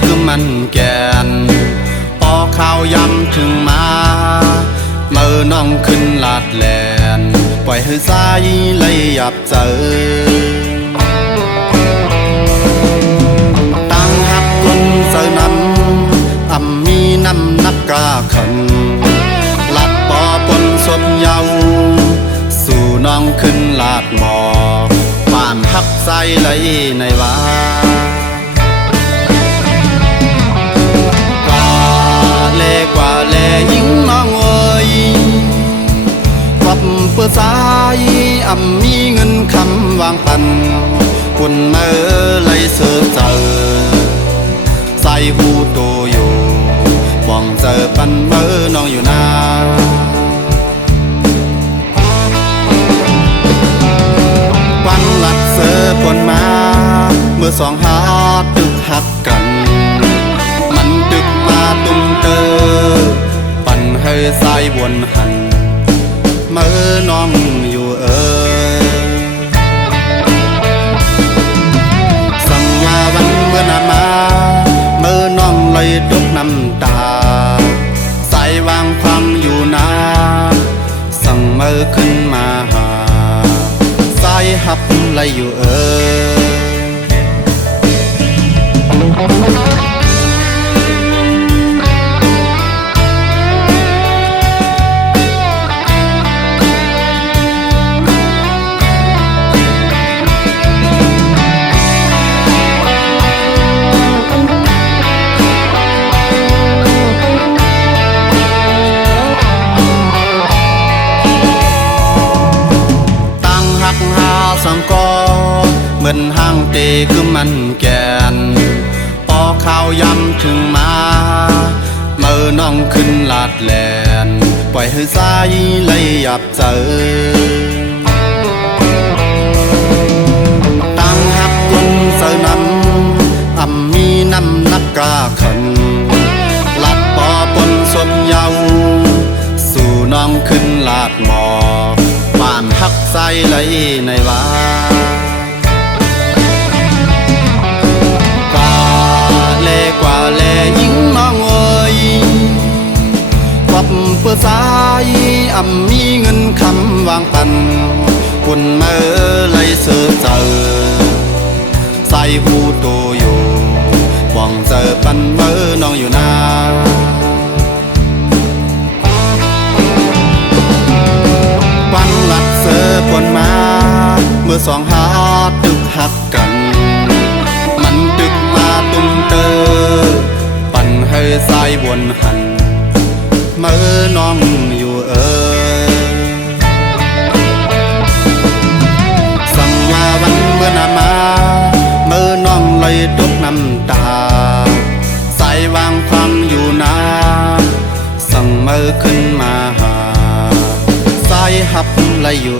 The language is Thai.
คือมันแกนพอข่าวย้ำถึงมาเมื่อน้องขึ้นลาดแลนปล่อยให้สายเลยหยับเจอตั้งหักคนเสนำมีน้ำนักกาขันลัดปอปนศพเยาสู่น้องขึ้นลาดหมอกบ้านหักใสเลยในว่ากว่าแลยิ่งน้องเอ้ยกลับเพื่อสายมีเงินคำวางปันคุณเมื่อไรเสือเจอใส่หูโตอยู่มองเจอปันเมื่อน้องอยู่นาปันหลัดเสือปนมาเมื่อสองหาตึกหักกันมันตึกมาตุ้มเตอปันให้สายวนหันเมื่อน้องอยู่สั่งว่าวันเมื่อนามาเมื่อน้องเลยตกน้ำตาสายวางความอยู่นาสั่งเมื่อขึ้นมาหาสายหับเลยอยู่สังกอเหมือนห้างเตคือมันแกนพอข่าวย้ำถึงมาเมื่อน้องขึ้นลาดแลนปล่อยให้สายเลยหยับเจอตั้งหักคนเสนำมีน้ำนักกาขันลัดปอปนศพเยาสู่น้องขึ้นลาดหมอกบ้านหักใสเลยในว่ากว่าแลยิ่งน้องเอ้ยกลับเพื่อสายมีเงินคำวางปันคุณเมื่อไรเสือเจอใส่หูโตอยู่หวังเจอปันเมื่อน้องอยู่นาปันหลัดเสือปนมาเมื่อสองหาตึกหักกันมันตึกมาตุ้มเตอปันให้สายวนหันเมื่อน้องอยู่สั่งว่าวันเมื่อนามาเมื่อน้องเลยตกน้ำตาใส่วางความอยู่นาสั่งเมื่อขึ้นมาหาสายหับเลยอยู่